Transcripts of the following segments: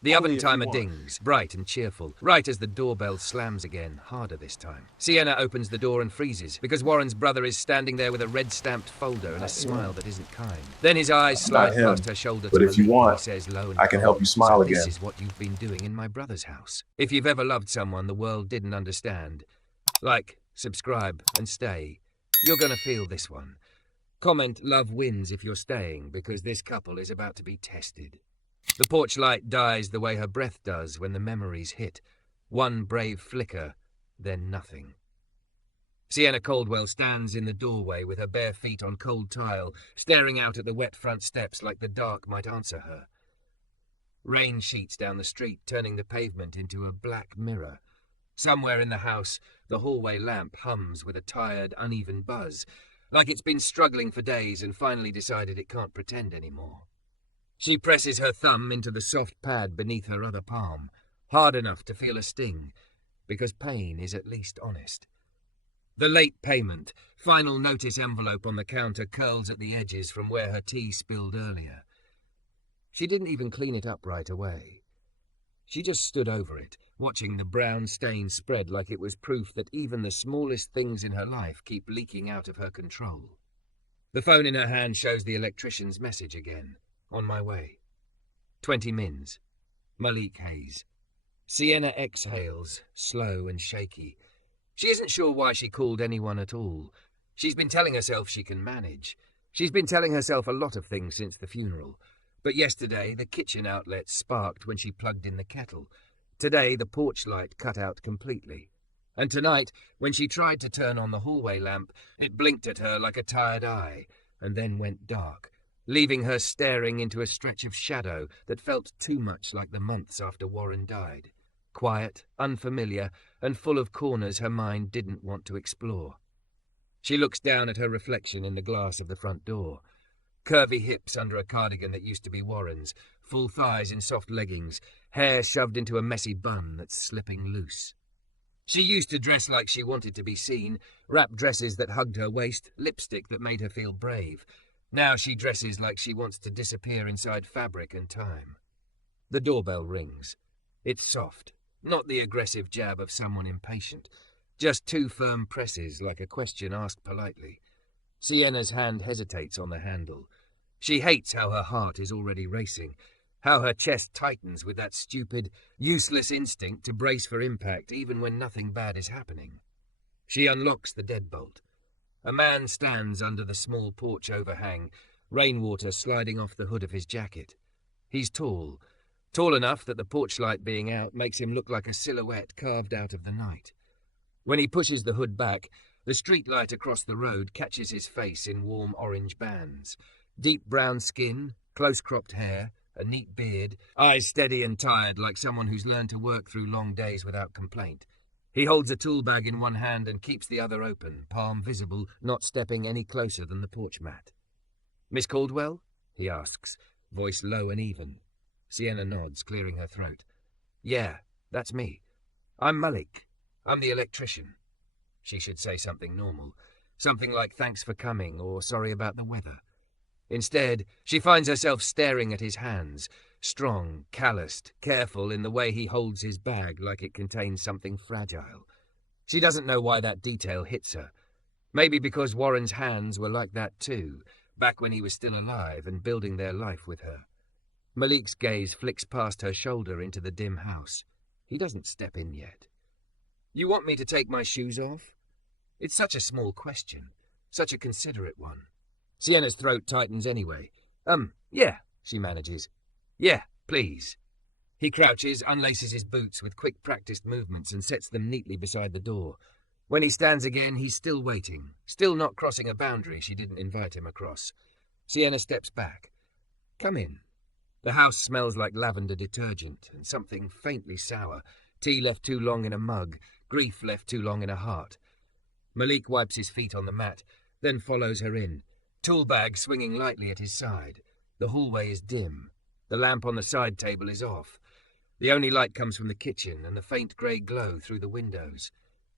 The Only oven if you timer want. dings, bright and cheerful, right as the doorbell slams again, harder this time. Sienna opens the door and freezes, because Warren's brother is standing there with a red-stamped folder and a smile that isn't kind. Then his eyes slide him, past her shoulder but to if you Malik, and he want, says low and I can help cold, you smile "So again." this is what you've been doing in my brother's house. If you've ever loved someone the world didn't understand, like, subscribe, and stay, you're gonna feel this one. Comment love wins if you're staying, because this couple is about to be tested. The porch light dies the way her breath does when the memories hit. One brave flicker, then nothing. Sienna Caldwell stands in the doorway with her bare feet on cold tile, staring out at the wet front steps like the dark might answer her. Rain sheets down the street, turning the pavement into a black mirror. Somewhere in the house, the hallway lamp hums with a tired, uneven buzz, like it's been struggling for days and finally decided it can't pretend anymore. She presses her thumb into the soft pad beneath her other palm, hard enough to feel a sting, because pain is at least honest. The late payment, final notice envelope on the counter curls at the edges from where her tea spilled earlier. She didn't even clean it up right away. She just stood over it, watching the brown stain spread like it was proof that even the smallest things in her life keep leaking out of her control. The phone in her hand shows the electrician's message again. On my way. 20 mins. Malik Hayes. Sienna exhales, slow and shaky. She isn't sure why she called anyone at all. She's been telling herself she can manage. She's been telling herself a lot of things since the funeral. But yesterday, the kitchen outlet sparked when she plugged in the kettle. Today, the porch light cut out completely. And tonight, when she tried to turn on the hallway lamp, it blinked at her like a tired eye, and then went dark, leaving her staring into a stretch of shadow that felt too much like the months after Warren died. Quiet, unfamiliar, and full of corners her mind didn't want to explore. She looks down at her reflection in the glass of the front door. Curvy hips under a cardigan that used to be Warren's, full thighs in soft leggings, hair shoved into a messy bun that's slipping loose. She used to dress like she wanted to be seen, wrap dresses that hugged her waist, lipstick that made her feel brave. Now she dresses like she wants to disappear inside fabric and time. The doorbell rings. It's soft, not the aggressive jab of someone impatient, just two firm presses like a question asked politely. Sienna's hand hesitates on the handle. She hates how her heart is already racing, how her chest tightens with that stupid, useless instinct to brace for impact even when nothing bad is happening. She unlocks the deadbolt. A man stands under the small porch overhang, rainwater sliding off the hood of his jacket. He's tall enough that the porch light being out makes him look like a silhouette carved out of the night. When he pushes the hood back, the street light across the road catches his face in warm orange bands. Deep brown skin, close-cropped hair, a neat beard, eyes steady and tired like someone who's learned to work through long days without complaint. He holds a tool bag in one hand and keeps the other open, palm visible, not stepping any closer than the porch mat. "Miss Caldwell?" he asks, voice low and even. Sienna nods, clearing her throat. "Yeah, that's me. I'm Malik. I'm the electrician." She should say something normal, something like thanks for coming or sorry about the weather. Instead, she finds herself staring at his hands, strong, calloused, careful in the way he holds his bag like it contains something fragile. She doesn't know why that detail hits her. Maybe because Warren's hands were like that too, back when he was still alive and building their life with her. Malik's gaze flicks past her shoulder into the dim house. He doesn't step in yet. "You want me to take my shoes off?" It's such a small question, such a considerate one. Sienna's throat tightens anyway. Yeah, she manages. "Yeah, please." He crouches, unlaces his boots with quick practiced movements and sets them neatly beside the door. When he stands again, he's still waiting, still not crossing a boundary she didn't invite him across. Sienna steps back. "Come in." The house smells like lavender detergent and something faintly sour, tea left too long in a mug, grief left too long in a heart. Malik wipes his feet on the mat, then follows her in, tool bag swinging lightly at his side. The hallway is dim. The lamp on the side table is off. The only light comes from the kitchen and the faint grey glow through the windows.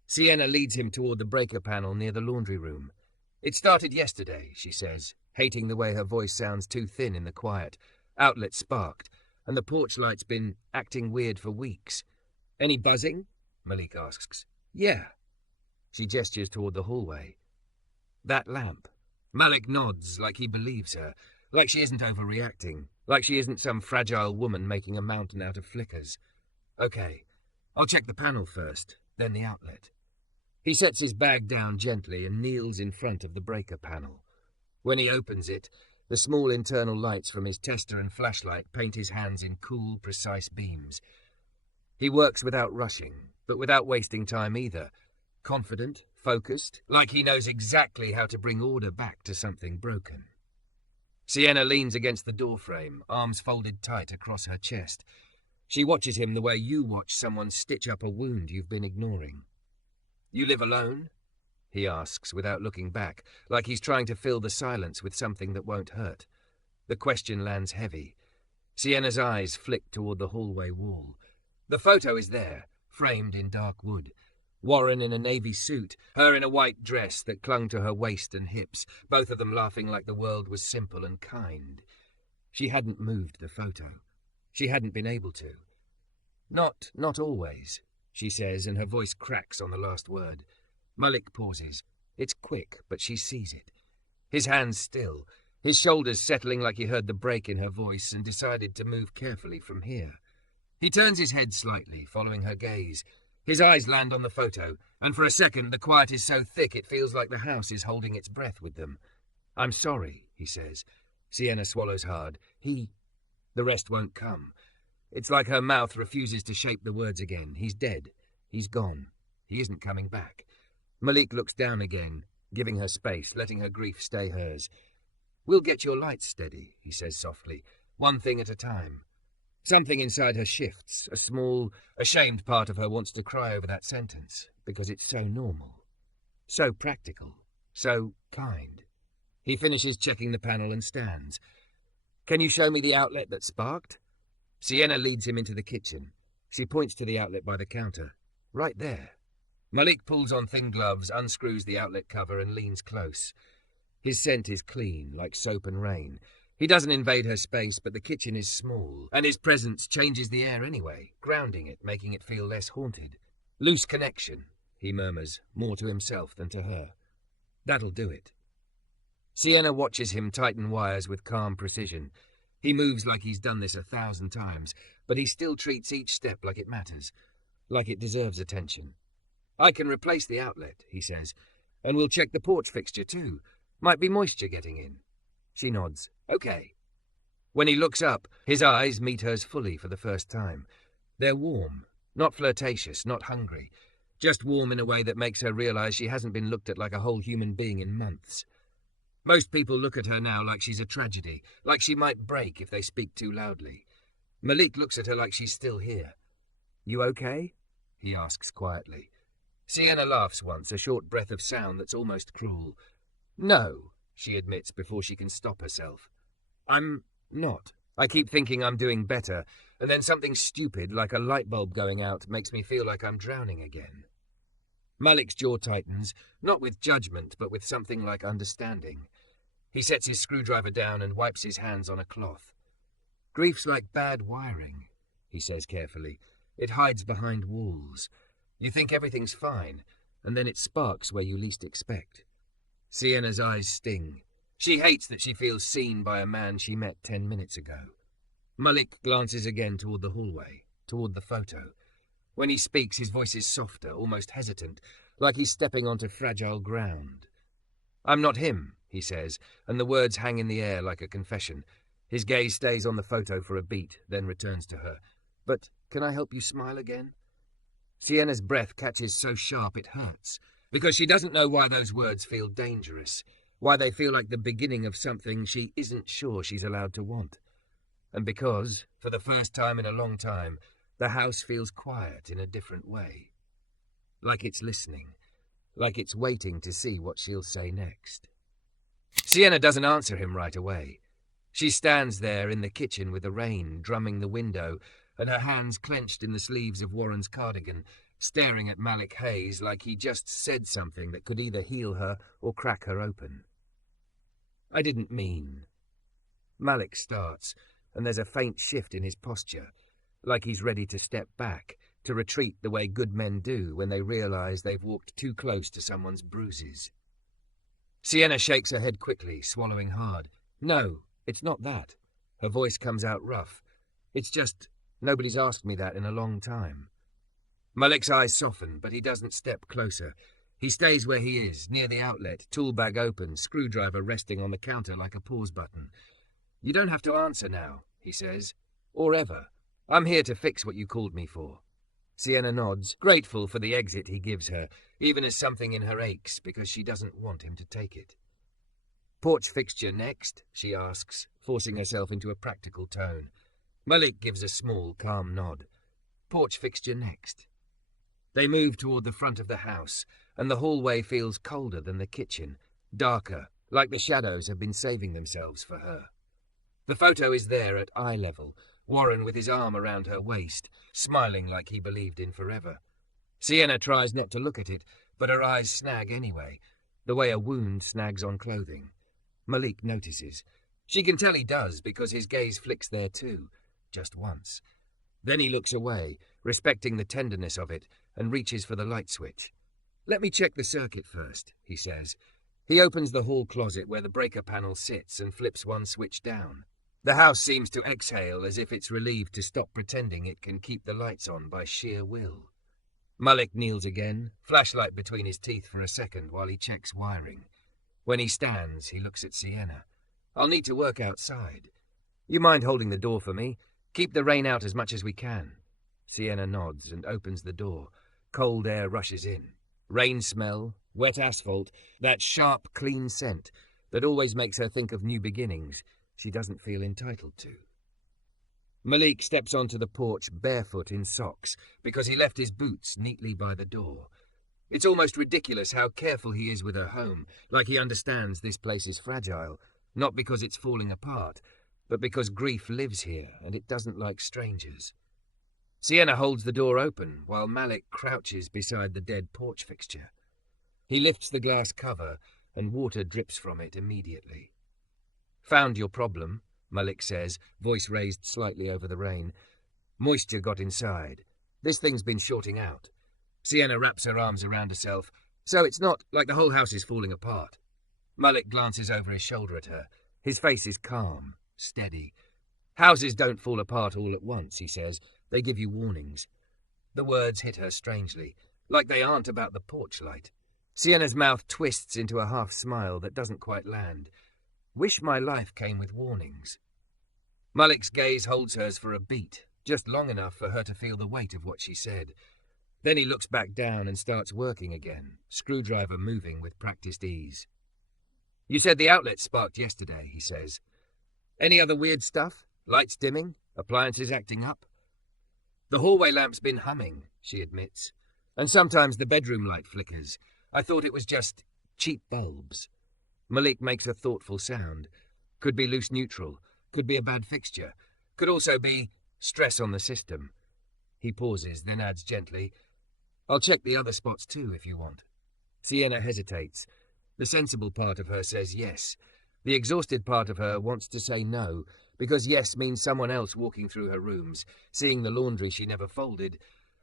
Sienna leads him toward the breaker panel near the laundry room. "It started yesterday," she says, hating the way her voice sounds too thin in the quiet. Outlet sparked, and the porch light's been acting weird for weeks. Any buzzing? Malik asks. Yeah. She gestures toward the hallway. That lamp. Malik nods like he believes her, like she isn't overreacting, like she isn't some fragile woman making a mountain out of flickers. Okay, I'll check the panel first, then the outlet. He sets his bag down gently and kneels in front of the breaker panel. When he opens it, the small internal lights from his tester and flashlight paint his hands in cool, precise beams. He works without rushing, but without wasting time either. Confident, focused, like he knows exactly how to bring order back to something broken. Sienna leans against the doorframe, arms folded tight across her chest. She watches him the way you watch someone stitch up a wound you've been ignoring. You live alone? He asks without looking back, like he's trying to fill the silence with something that won't hurt. The question lands heavy. Sienna's eyes flick toward the hallway wall. The photo is there, framed in dark wood. Warren in a navy suit, her in a white dress that clung to her waist and hips, both of them laughing like the world was simple and kind. She hadn't moved the photo. She hadn't been able to. Not always, she says, and her voice cracks on the last word. Malik pauses. It's quick, but she sees it. His hands still, his shoulders settling like he heard the break in her voice and decided to move carefully from here. He turns his head slightly, following her gaze. His eyes land on the photo, and for a second the quiet is so thick it feels like the house is holding its breath with them. I'm sorry, he says. Sienna swallows hard. The rest won't come. It's like her mouth refuses to shape the words again. He's dead. He's gone. He isn't coming back. Malik looks down again, giving her space, letting her grief stay hers. We'll get your lights steady, he says softly, one thing at a time. Something inside her shifts. A small, ashamed part of her wants to cry over that sentence, because it's so normal, so practical, so kind. He finishes checking the panel and stands. Can you show me the outlet that sparked? Sienna leads him into the kitchen. She points to the outlet by the counter. Right there. Malik pulls on thin gloves, unscrews the outlet cover and leans close. His scent is clean, like soap and rain. He doesn't invade her space, but the kitchen is small, and his presence changes the air anyway, grounding it, making it feel less haunted. Loose connection, he murmurs, more to himself than to her. That'll do it. Sienna watches him tighten wires with calm precision. He moves like he's done this 1,000 times, but he still treats each step like it matters, like it deserves attention. I can replace the outlet, he says, and we'll check the porch fixture too. Might be moisture getting in. She nods. Okay. When he looks up, his eyes meet hers fully for the first time. They're warm, not flirtatious, not hungry, just warm in a way that makes her realize she hasn't been looked at like a whole human being in months. Most people look at her now like she's a tragedy, like she might break if they speak too loudly. Malik looks at her like she's still here. You okay? He asks quietly. Sienna laughs once, a short breath of sound that's almost cruel. No, she admits before she can stop herself. I'm not. I keep thinking I'm doing better, and then something stupid, like a light bulb going out, makes me feel like I'm drowning again. Malik's jaw tightens, not with judgment, but with something like understanding. He sets his screwdriver down and wipes his hands on a cloth. Grief's like bad wiring, he says carefully. It hides behind walls. You think everything's fine, and then it sparks where you least expect. Sienna's eyes sting. She hates that she feels seen by a man she met 10 minutes ago. Malik glances again toward the hallway, toward the photo. When he speaks, his voice is softer, almost hesitant, like he's stepping onto fragile ground. I'm not him, he says, and the words hang in the air like a confession. His gaze stays on the photo for a beat, then returns to her. But can I help you smile again? Sienna's breath catches so sharp it hurts, because she doesn't know why those words feel dangerous, why they feel like the beginning of something she isn't sure she's allowed to want. And because, for the first time in a long time, the house feels quiet in a different way. Like it's listening, like it's waiting to see what she'll say next. Sienna doesn't answer him right away. She stands there in the kitchen with the rain drumming the window and her hands clenched in the sleeves of Warren's cardigan, staring at Malik Hayes like he just said something that could either heal her or crack her open. I didn't mean. Malik starts, and there's a faint shift in his posture, like he's ready to step back, to retreat the way good men do when they realize they've walked too close to someone's bruises. Sienna shakes her head quickly, swallowing hard. No, it's not that. Her voice comes out rough. It's just, nobody's asked me that in a long time. Malik's eyes soften, but he doesn't step closer. He stays where he is, near the outlet, tool bag open, screwdriver resting on the counter like a pause button. You don't have to answer now, he says. Or ever. I'm here to fix what you called me for. Sienna nods, grateful for the exit he gives her, even as something in her aches because she doesn't want him to take it. Porch fixture next, she asks, forcing herself into a practical tone. Malik gives a small, calm nod. Porch fixture next. They move toward the front of the house, and the hallway feels colder than the kitchen, darker, like the shadows have been saving themselves for her. The photo is there at eye level, Warren with his arm around her waist, smiling like he believed in forever. Sienna tries not to look at it, but her eyes snag anyway, the way a wound snags on clothing. Malik notices. She can tell he does because his gaze flicks there too, just once. Then he looks away, respecting the tenderness of it, and reaches for the light switch. Let me check the circuit first, he says. He opens the hall closet where the breaker panel sits and flips one switch down. The house seems to exhale as if it's relieved to stop pretending it can keep the lights on by sheer will. Malik kneels again, flashlight between his teeth for a second while he checks wiring. When he stands, he looks at Sienna. I'll need to work outside. You mind holding the door for me? Keep the rain out as much as we can. Sienna nods and opens the door. Cold air rushes in. Rain smell, wet asphalt, that sharp, clean scent that always makes her think of new beginnings she doesn't feel entitled to. Malik steps onto the porch barefoot in socks because he left his boots neatly by the door. It's almost ridiculous how careful he is with her home, like he understands this place is fragile, not because it's falling apart, but because grief lives here and it doesn't like strangers. Sienna holds the door open while Malik crouches beside the dead porch fixture. He lifts the glass cover and water drips from it immediately. Found your problem, Malik says, voice raised slightly over the rain. Moisture got inside. This thing's been shorting out. Sienna wraps her arms around herself. So it's not like the whole house is falling apart. Malik glances over his shoulder at her. His face is calm, steady. Houses don't fall apart all at once, he says. They give you warnings. The words hit her strangely, like they aren't about the porch light. Sienna's mouth twists into a half smile that doesn't quite land. Wish my life came with warnings. Malik's gaze holds hers for a beat, just long enough for her to feel the weight of what she said. Then he looks back down and starts working again, screwdriver moving with practiced ease. You said the outlet sparked yesterday, he says. Any other weird stuff? Lights dimming? Appliances acting up? The hallway lamp's been humming, she admits. And sometimes the bedroom light flickers. I thought it was just cheap bulbs. Malik makes a thoughtful sound. Could be loose neutral. Could be a bad fixture. Could also be stress on the system. He pauses, then adds gently, I'll check the other spots too if you want. Sienna hesitates. The sensible part of her says yes. The exhausted part of her wants to say no, because yes means someone else walking through her rooms, seeing the laundry she never folded,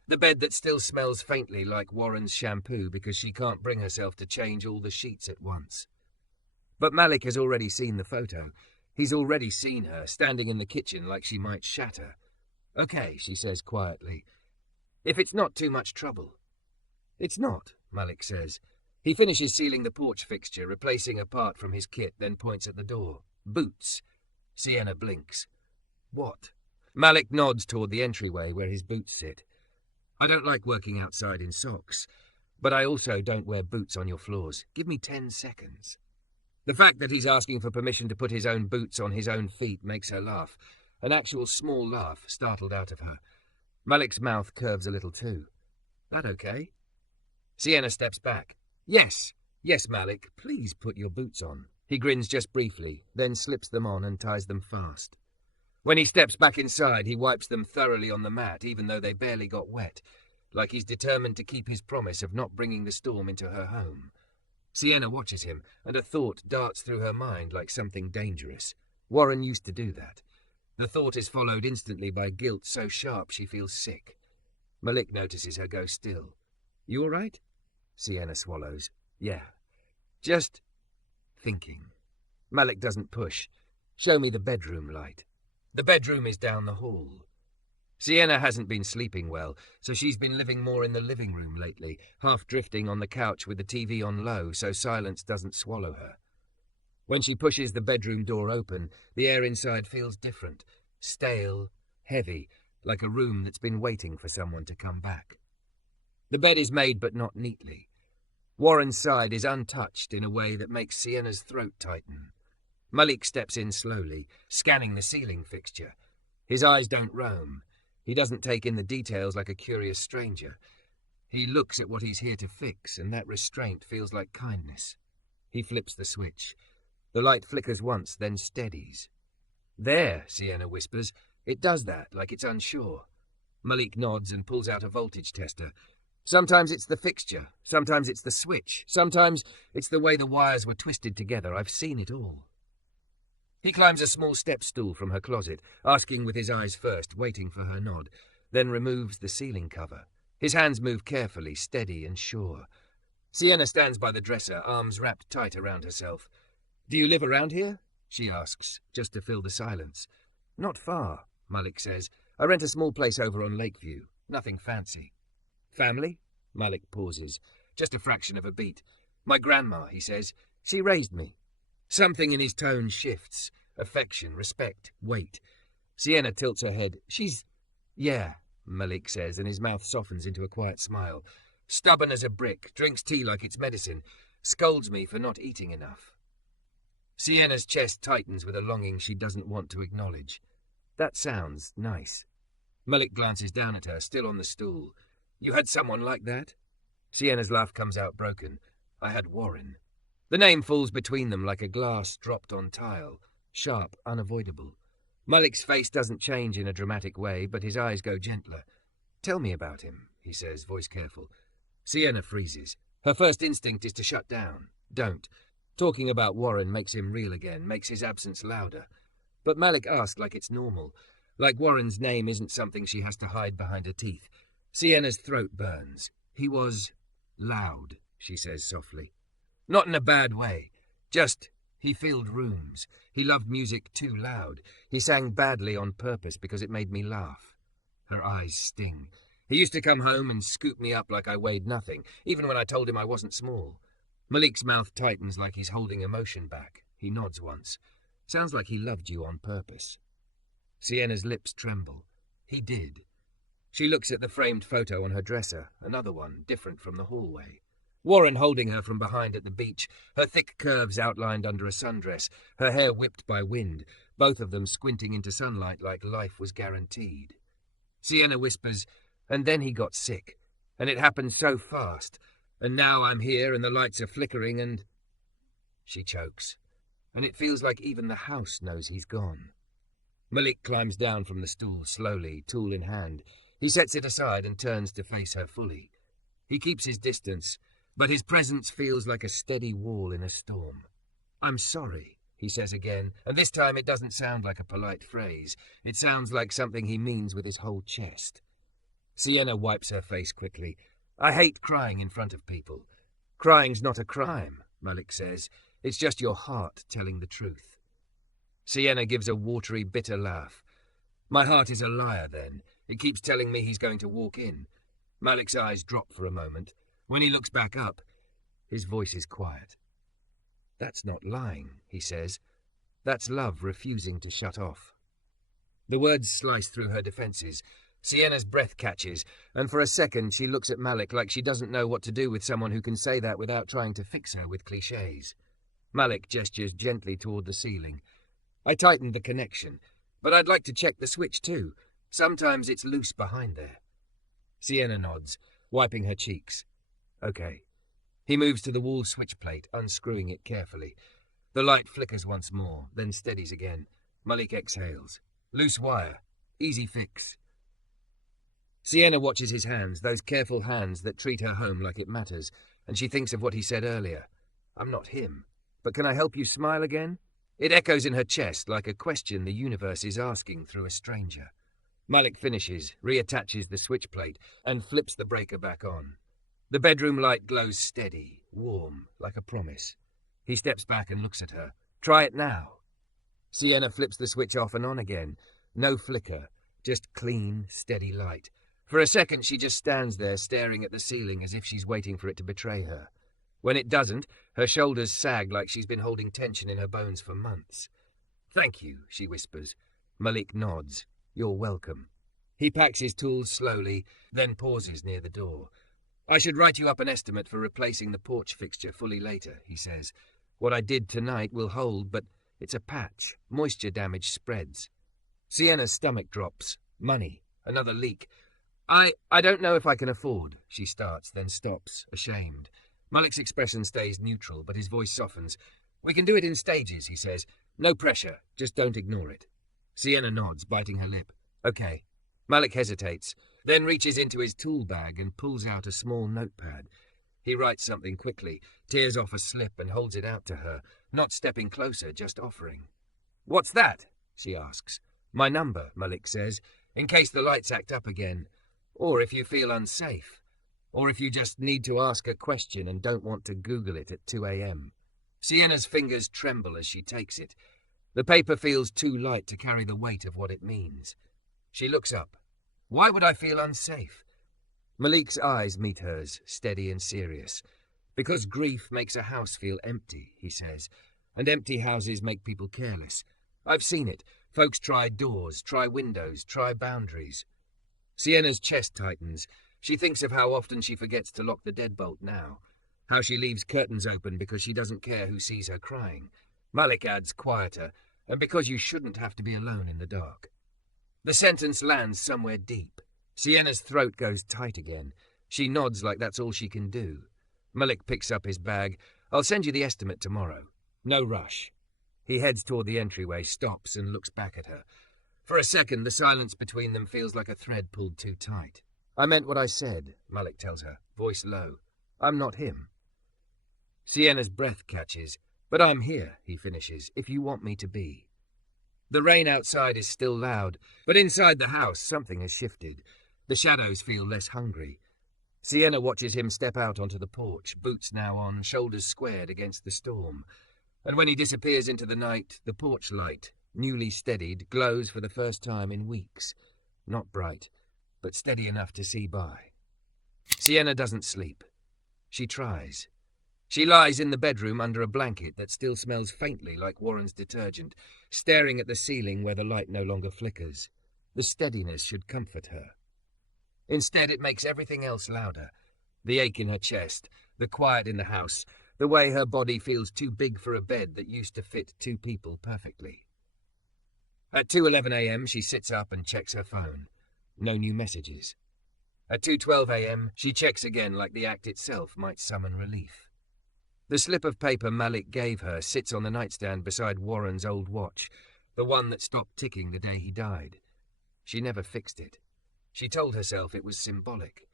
the bed that still smells faintly like Warren's shampoo because she can't bring herself to change all the sheets at once. But Malik has already seen the photo. He's already seen her, standing in the kitchen like she might shatter. Okay, she says quietly. If it's not too much trouble. It's not, Malik says. He finishes sealing the porch fixture, replacing a part from his kit, then points at the door. Boots. Sienna blinks. What? Malik nods toward the entryway where his boots sit. I don't like working outside in socks, but I also don't wear boots on your floors. Give me 10 seconds. The fact that he's asking for permission to put his own boots on his own feet makes her laugh. An actual small laugh startled out of her. Malik's mouth curves a little too. That okay? Sienna steps back. Yes, Malik, please put your boots on. He grins just briefly, then slips them on and ties them fast. When he steps back inside, he wipes them thoroughly on the mat, even though they barely got wet, like he's determined to keep his promise of not bringing the storm into her home. Sienna watches him, and a thought darts through her mind like something dangerous. Warren used to do that. The thought is followed instantly by guilt so sharp she feels sick. Malik notices her go still. You all right? Sienna swallows. Yeah. Just thinking. Malik doesn't push. Show me the bedroom light. The bedroom is down the hall. Sienna hasn't been sleeping well, so she's been living more in the living room lately, half drifting on the couch with the TV on low so silence doesn't swallow her. When she pushes the bedroom door open, the air inside feels different, stale, heavy, like a room that's been waiting for someone to come back. The bed is made but not neatly. Warren's side is untouched in a way that makes Sienna's throat tighten. Malik steps in slowly, scanning the ceiling fixture. His eyes don't roam. He doesn't take in the details like a curious stranger. He looks at what he's here to fix, and that restraint feels like kindness. He flips the switch. The light flickers once, then steadies. There, Sienna whispers. It does that, like it's unsure. Malik nods and pulls out a voltage tester. Sometimes it's the fixture, sometimes it's the switch, sometimes it's the way the wires were twisted together. I've seen it all. He climbs a small step stool from her closet, asking with his eyes first, waiting for her nod, then removes the ceiling cover. His hands move carefully, steady and sure. Sienna stands by the dresser, arms wrapped tight around herself. Do you live around here? She asks, just to fill the silence. Not far, Malik says. I rent a small place over on Lakeview. Nothing fancy. Family? Malik pauses. Just a fraction of a beat. My grandma, he says. She raised me. Something in his tone shifts. Affection, respect, weight. Sienna tilts her head. She's... Yeah, Malik says, and his mouth softens into a quiet smile. Stubborn as a brick, drinks tea like it's medicine, scolds me for not eating enough. Sienna's chest tightens with a longing she doesn't want to acknowledge. That sounds nice. Malik glances down at her, still on the stool. You had someone like that? Sienna's laugh comes out broken. I had Warren. The name falls between them like a glass dropped on tile, sharp, unavoidable. Malik's face doesn't change in a dramatic way, but his eyes go gentler. Tell me about him, he says, voice careful. Sienna freezes. Her first instinct is to shut down. Don't. Talking about Warren makes him real again, makes his absence louder. But Malik asks like it's normal, like Warren's name isn't something she has to hide behind her teeth. Sienna's throat burns. He was loud, she says softly. Not in a bad way. Just, he filled rooms. He loved music too loud. He sang badly on purpose because it made me laugh. Her eyes sting. He used to come home and scoop me up like I weighed nothing, even when I told him I wasn't small. Malik's mouth tightens like he's holding emotion back. He nods once. Sounds like he loved you on purpose. Sienna's lips tremble. He did. She looks at the framed photo on her dresser, another one, different from the hallway. Warren holding her from behind at the beach, her thick curves outlined under a sundress, her hair whipped by wind, both of them squinting into sunlight like life was guaranteed. Sienna whispers, and then he got sick, and it happened so fast, and now I'm here and the lights are flickering and... She chokes, and it feels like even the house knows he's gone. Malik climbs down from the stool slowly, tool in hand. He sets it aside and turns to face her fully. He keeps his distance, but his presence feels like a steady wall in a storm. I'm sorry, he says again, and this time it doesn't sound like a polite phrase. It sounds like something he means with his whole chest. Sienna wipes her face quickly. I hate crying in front of people. Crying's not a crime, Malik says. It's just your heart telling the truth. Sienna gives a watery, bitter laugh. My heart is a liar, then. It keeps telling me he's going to walk in. Malik's eyes drop for a moment. When he looks back up, his voice is quiet. That's not lying, he says. That's love refusing to shut off. The words slice through her defenses. Sienna's breath catches, and for a second she looks at Malik like she doesn't know what to do with someone who can say that without trying to fix her with clichés. Malik gestures gently toward the ceiling. I tightened the connection, but I'd like to check the switch too. Sometimes it's loose behind there. Sienna nods, wiping her cheeks. Okay. He moves to the wall switch plate, unscrewing it carefully. The light flickers once more, then steadies again. Malik exhales. Loose wire. Easy fix. Sienna watches his hands, those careful hands that treat her home like it matters, and she thinks of what he said earlier. I'm not him. But can I help you smile again? It echoes in her chest like a question the universe is asking through a stranger. Malik finishes, reattaches the switch plate, and flips the breaker back on. The bedroom light glows steady, warm, like a promise. He steps back and looks at her. Try it now. Sienna flips the switch off and on again. No flicker, just clean, steady light. For a second, she just stands there staring at the ceiling as if she's waiting for it to betray her. When it doesn't, her shoulders sag like she's been holding tension in her bones for months. Thank you, she whispers. Malik nods. You're welcome. He packs his tools slowly, then pauses near the door. I should write you up an estimate for replacing the porch fixture fully later, he says. What I did tonight will hold, but it's a patch. Moisture damage spreads. Sienna's stomach drops. Money. Another leak. I don't know if I can afford, she starts, then stops, ashamed. Malik's expression stays neutral, but his voice softens. We can do it in stages, he says. No pressure, just don't ignore it. Sienna nods, biting her lip. Okay. Malik hesitates, then reaches into his tool bag and pulls out a small notepad. He writes something quickly, tears off a slip and holds it out to her, not stepping closer, just offering. What's that? She asks. My number, Malik says, in case the lights act up again. Or if you feel unsafe. Or if you just need to ask a question and don't want to Google it at 2 a.m. Sienna's fingers tremble as she takes it. The paper feels too light to carry the weight of what it means. She looks up. Why would I feel unsafe? Malik's eyes meet hers, steady and serious. Because grief makes a house feel empty, he says, and empty houses make people careless. I've seen it. Folks try doors, try windows, try boundaries. Sienna's chest tightens. She thinks of how often she forgets to lock the deadbolt now. How she leaves curtains open because she doesn't care who sees her crying. Malik adds quieter, and because you shouldn't have to be alone in the dark. The sentence lands somewhere deep. Sienna's throat goes tight again. She nods like that's all she can do. Malik picks up his bag. I'll send you the estimate tomorrow. No rush. He heads toward the entryway, stops and looks back at her. For a second, the silence between them feels like a thread pulled too tight. I meant what I said, Malik tells her, voice low. I'm not him. Sienna's breath catches. But I'm here, he finishes, if you want me to be. The rain outside is still loud, but inside the house something has shifted. The shadows feel less hungry. Sienna watches him step out onto the porch, boots now on, shoulders squared against the storm. And when he disappears into the night, the porch light, newly steadied, glows for the first time in weeks. Not bright, but steady enough to see by. Sienna doesn't sleep. She tries. She lies in the bedroom under a blanket that still smells faintly like Warren's detergent, staring at the ceiling where the light no longer flickers. The steadiness should comfort her. Instead, it makes everything else louder. The ache in her chest, the quiet in the house, the way her body feels too big for a bed that used to fit two people perfectly. At 2:11 a.m., she sits up and checks her phone. No new messages. At 2:12 a.m., she checks again like the act itself might summon relief. The slip of paper Malik gave her sits on the nightstand beside Warren's old watch, the one that stopped ticking the day he died. She never fixed it. She told herself it was symbolic.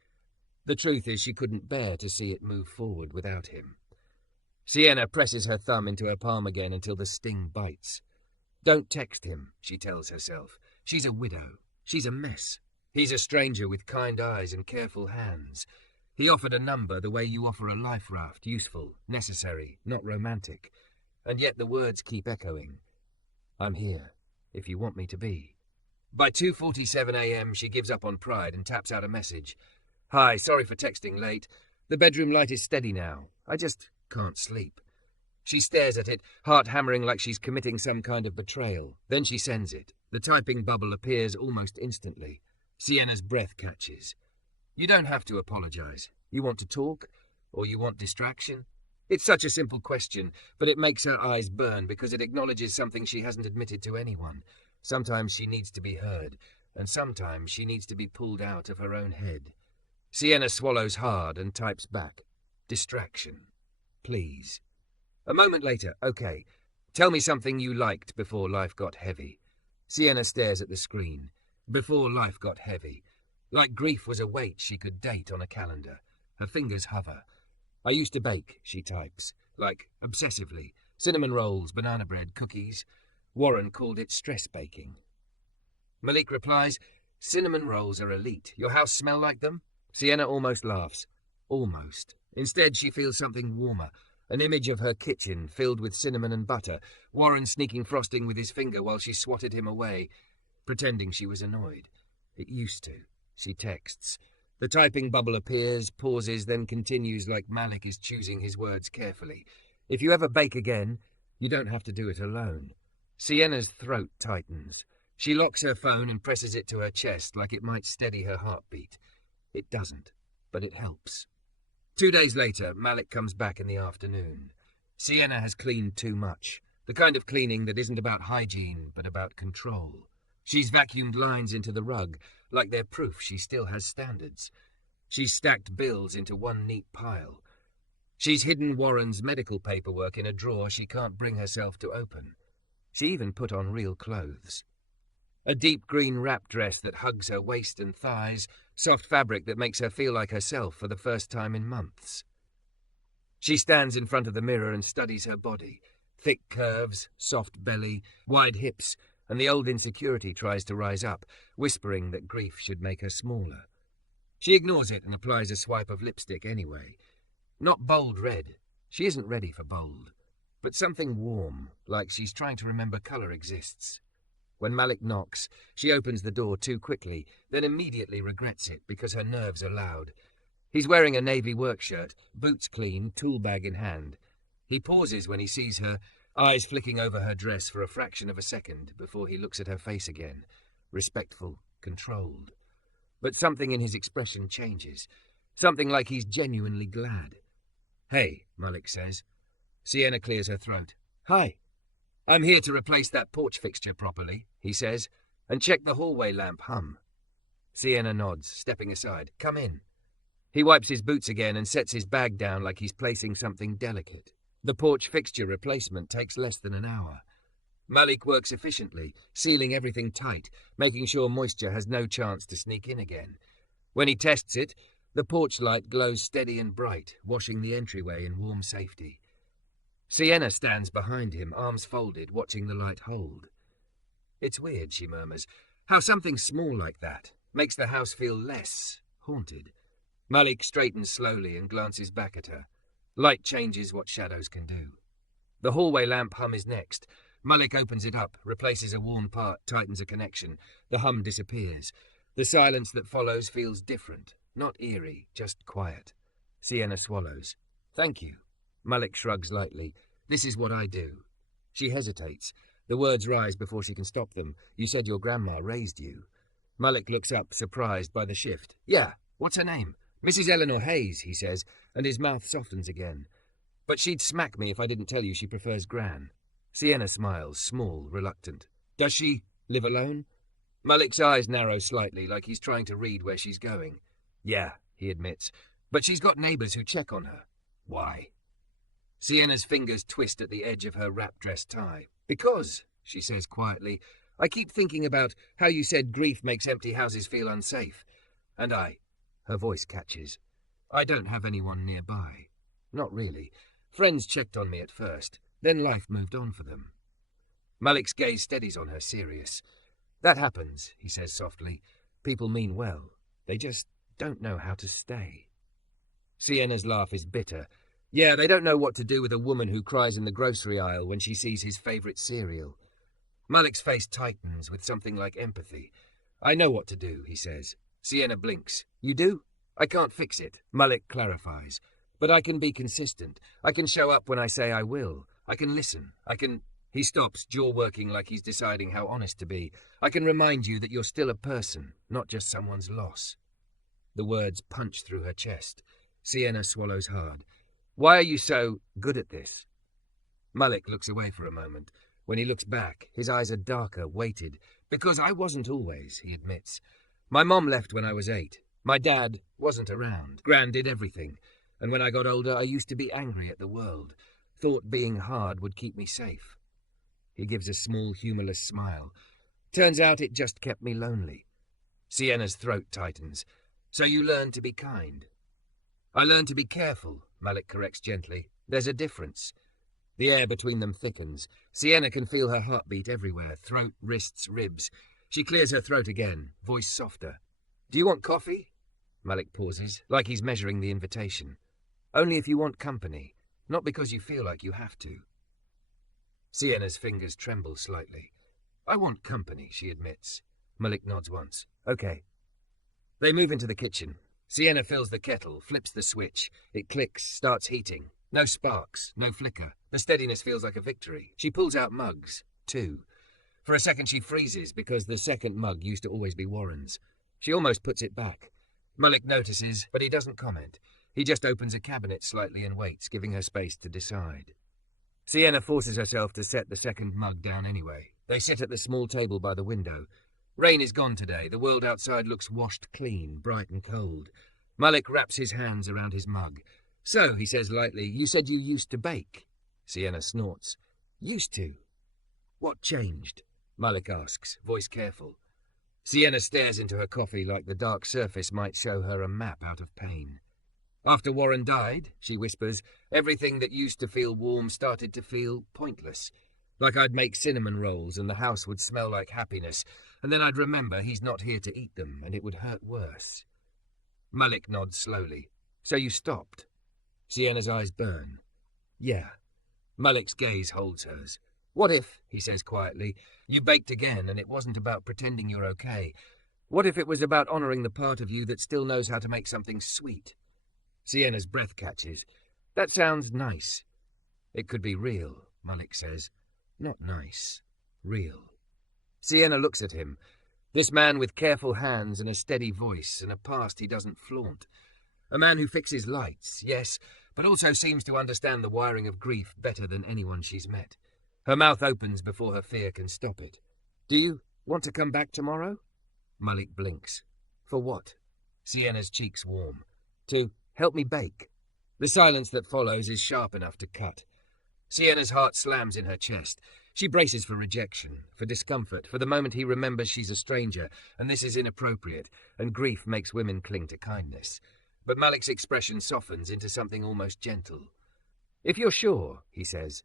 The truth is she couldn't bear to see it move forward without him. Sienna presses her thumb into her palm again until the sting bites. Don't text him, she tells herself. She's a widow. She's a mess. He's a stranger with kind eyes and careful hands. He offered a number the way you offer a life raft, useful, necessary, not romantic. And yet the words keep echoing. I'm here, if you want me to be. By 2:47 a.m. she gives up on pride and taps out a message. Hi, sorry for texting late. The bedroom light is steady now. I just can't sleep. She stares at it, heart hammering like she's committing some kind of betrayal. Then she sends it. The typing bubble appears almost instantly. Sienna's breath catches. You don't have to apologize. You want to talk? Or you want distraction? It's such a simple question, but it makes her eyes burn because it acknowledges something she hasn't admitted to anyone. Sometimes she needs to be heard, and sometimes she needs to be pulled out of her own head. Sienna swallows hard and types back. Distraction. Please. A moment later, okay. Tell me something you liked before life got heavy. Sienna stares at the screen. Before life got heavy. Like grief was a weight she could date on a calendar. Her fingers hover. I used to bake, she types, like obsessively. Cinnamon rolls, banana bread, cookies. Warren called it stress baking. Malik replies, cinnamon rolls are elite. Your house smell like them? Sienna almost laughs. Almost. Instead, she feels something warmer. An image of her kitchen filled with cinnamon and butter, Warren sneaking frosting with his finger while she swatted him away, pretending she was annoyed. It used to. She texts. The typing bubble appears, pauses, then continues like Malik is choosing his words carefully. If you ever bake again, you don't have to do it alone. Sienna's throat tightens. She locks her phone and presses it to her chest like it might steady her heartbeat. It doesn't, but it helps. 2 days later, Malik comes back in the afternoon. Sienna has cleaned too much. The kind of cleaning that isn't about hygiene, but about control. She's vacuumed lines into the rug, like they're proof she still has standards. She's stacked bills into one neat pile. She's hidden Warren's medical paperwork in a drawer she can't bring herself to open. She even put on real clothes. A deep green wrap dress that hugs her waist and thighs, soft fabric that makes her feel like herself for the first time in months. She stands in front of the mirror and studies her body. Thick curves, soft belly, wide hips, and the old insecurity tries to rise up, whispering that grief should make her smaller. She ignores it and applies a swipe of lipstick anyway. Not bold red. She isn't ready for bold. But something warm, like she's trying to remember colour exists. When Malik knocks, she opens the door too quickly, then immediately regrets it because her nerves are loud. He's wearing a navy work shirt, boots clean, tool bag in hand. He pauses when he sees her, eyes flicking over her dress for a fraction of a second before he looks at her face again, respectful, controlled. But something in his expression changes, something like he's genuinely glad. "Hey," Malik says. Sienna clears her throat. "Hi. I'm here to replace that porch fixture properly," he says, "and check the hallway lamp hum." Sienna nods, stepping aside. "Come in." He wipes his boots again and sets his bag down like he's placing something delicate. The porch fixture replacement takes less than an hour. Malik works efficiently, sealing everything tight, making sure moisture has no chance to sneak in again. When he tests it, the porch light glows steady and bright, washing the entryway in warm safety. Sienna stands behind him, arms folded, watching the light hold. "It's weird," she murmurs, "how something small like that makes the house feel less haunted." Malik straightens slowly and glances back at her. Light changes what shadows can do. The hallway lamp hum is next. Malik opens it up, replaces a worn part, tightens a connection. The hum disappears. The silence that follows feels different, not eerie, just quiet. Sienna swallows. "Thank you." Malik shrugs lightly. "This is what I do." She hesitates. The words rise before she can stop them. "You said your grandma raised you." Malik looks up, surprised by the shift. "Yeah, what's her name?" "Mrs. Eleanor Hayes," he says, and his mouth softens again. "But she'd smack me if I didn't tell you she prefers Gran." Sienna smiles, small, reluctant. "Does she live alone?" Malik's eyes narrow slightly, like he's trying to read where she's going. "Yeah," he admits, "but she's got neighbours who check on her." "Why?" Sienna's fingers twist at the edge of her wrap dress tie. "Because," she says quietly, "I keep thinking about how you said grief makes empty houses feel unsafe. And her voice catches. "I don't have anyone nearby. Not really. Friends checked on me at first, then life moved on for them." Malik's gaze steadies on her, serious. "That happens," he says softly. "People mean well. They just don't know how to stay." Sienna's laugh is bitter. "Yeah, they don't know what to do with a woman who cries in the grocery aisle when she sees his favourite cereal." Malik's face tightens with something like empathy. "I know what to do," he says. Sienna blinks. "You do?" "I can't fix it," Malik clarifies. "But I can be consistent. I can show up when I say I will. I can listen. I can..." He stops, jaw working like he's deciding how honest to be. "I can remind you that you're still a person, not just someone's loss." The words punch through her chest. Sienna swallows hard. "Why are you so good at this?" Malik looks away for a moment. When he looks back, his eyes are darker, weighted. "Because I wasn't always," he admits. "My mom left when I was 8. My dad wasn't around. Gran did everything. And when I got older, I used to be angry at the world. Thought being hard would keep me safe." He gives a small, humorless smile. "Turns out it just kept me lonely." Sienna's throat tightens. "So you learned to be kind?" "I learned to be careful," Malik corrects gently. "There's a difference." The air between them thickens. Sienna can feel her heartbeat everywhere, throat, wrists, ribs. She clears her throat again, voice softer. Do you want coffee? Malik pauses, like he's measuring the invitation. Only if you want company, not because you feel like you have to. Sienna's fingers tremble slightly. I want company, she admits. Malik nods once. Okay. They move into the kitchen. Sienna fills the kettle, flips the switch. It clicks, starts heating. No sparks, no flicker. The steadiness feels like a victory. She pulls out mugs. 2. For a second she freezes, because the second mug used to always be Warren's. She almost puts it back. Malik notices, but he doesn't comment. He just opens a cabinet slightly and waits, giving her space to decide. Sienna forces herself to set the second mug down anyway. They sit at the small table by the window. Rain is gone today. The world outside looks washed clean, bright and cold. Malik wraps his hands around his mug. So, he says lightly, you said you used to bake. Sienna snorts. Used to? What changed? Malik asks, voice careful. Sienna stares into her coffee like the dark surface might show her a map out of pain. After Warren died, she whispers, everything that used to feel warm started to feel pointless. Like I'd make cinnamon rolls and the house would smell like happiness, and then I'd remember he's not here to eat them, and it would hurt worse. Malik nods slowly. So you stopped? Sienna's eyes burn. Yeah. Malik's gaze holds hers. What if, he says quietly, you baked again and it wasn't about pretending you're okay? What if it was about honouring the part of you that still knows how to make something sweet? Sienna's breath catches. That sounds nice. It could be real, Malik says. Not nice. Real. Sienna looks at him. This man with careful hands and a steady voice and a past he doesn't flaunt. A man who fixes lights, yes, but also seems to understand the wiring of grief better than anyone she's met. Her mouth opens before her fear can stop it. Do you want to come back tomorrow? Malik blinks. For what? Sienna's cheeks warm. To help me bake. The silence that follows is sharp enough to cut. Sienna's heart slams in her chest. She braces for rejection, for discomfort, for the moment he remembers she's a stranger, and this is inappropriate, and grief makes women cling to kindness. But Malik's expression softens into something almost gentle. If you're sure, he says.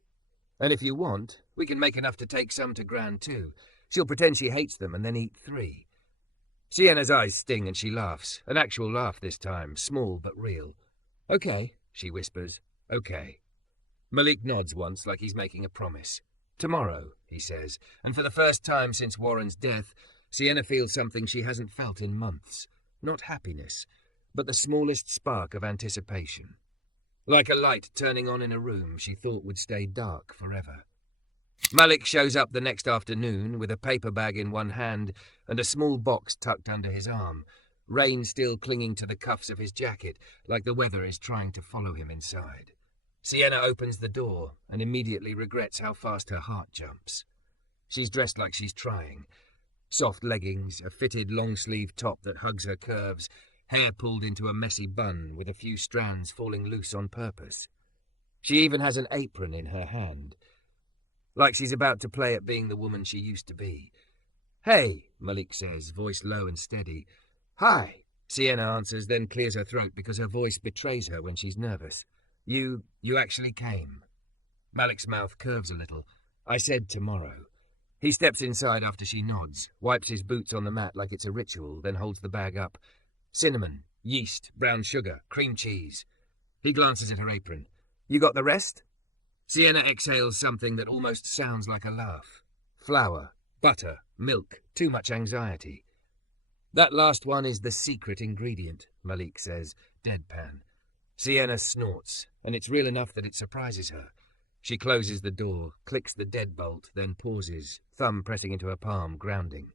And if you want, we can make enough to take some to Gran too. She'll pretend she hates them and then eat 3. Sienna's eyes sting and she laughs. An actual laugh this time, small but real. Okay, she whispers. Okay. Malik nods once like he's making a promise. Tomorrow, he says, and for the first time since Warren's death, Sienna feels something she hasn't felt in months. Not happiness, but the smallest spark of anticipation. Like a light turning on in a room she thought would stay dark forever. Malik shows up the next afternoon with a paper bag in one hand and a small box tucked under his arm, rain still clinging to the cuffs of his jacket like the weather is trying to follow him inside. Sienna opens the door and immediately regrets how fast her heart jumps. She's dressed like she's trying. Soft leggings, a fitted long-sleeve top that hugs her curves, hair pulled into a messy bun with a few strands falling loose on purpose. She even has an apron in her hand, like she's about to play at being the woman she used to be. Hey, Malik says, voice low and steady. Hi, Sienna answers, then clears her throat because her voice betrays her when she's nervous. You actually came. Malik's mouth curves a little. I said tomorrow. He steps inside after she nods, wipes his boots on the mat like it's a ritual, then holds the bag up. Cinnamon, yeast, brown sugar, cream cheese. He glances at her apron. You got the rest? Sienna exhales something that almost sounds like a laugh. Flour, butter, milk, too much anxiety. That last one is the secret ingredient, Malik says, deadpan. Sienna snorts, and it's real enough that it surprises her. She closes the door, clicks the deadbolt, then pauses, thumb pressing into her palm, grounding.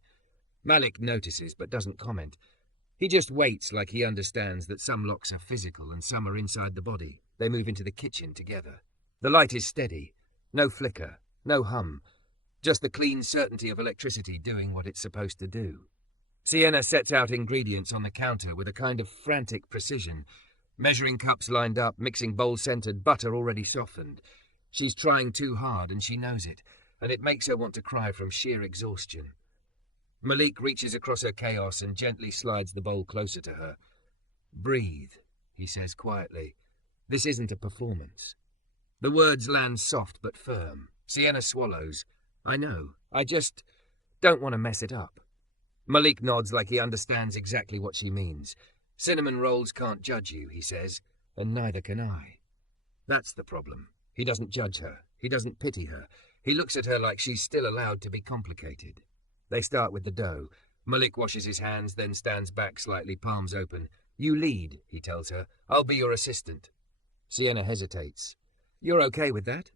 Malik notices but doesn't comment. He just waits like he understands that some locks are physical and some are inside the body. They move into the kitchen together. The light is steady. No flicker, no hum. Just the clean certainty of electricity doing what it's supposed to do. Sienna sets out ingredients on the counter with a kind of frantic precision. Measuring cups lined up, mixing bowl-centered, butter already softened. She's trying too hard and she knows it, and it makes her want to cry from sheer exhaustion. Malik reaches across her chaos and gently slides the bowl closer to her. Breathe, he says quietly. This isn't a performance. The words land soft but firm. Sienna swallows. I know. I just don't want to mess it up. Malik nods like he understands exactly what she means. Cinnamon rolls can't judge you, he says, and neither can I. That's the problem. He doesn't judge her. He doesn't pity her. He looks at her like she's still allowed to be complicated. They start with the dough. Malik washes his hands, then stands back slightly, palms open. You lead, he tells her. I'll be your assistant. Sienna hesitates. You're okay with that?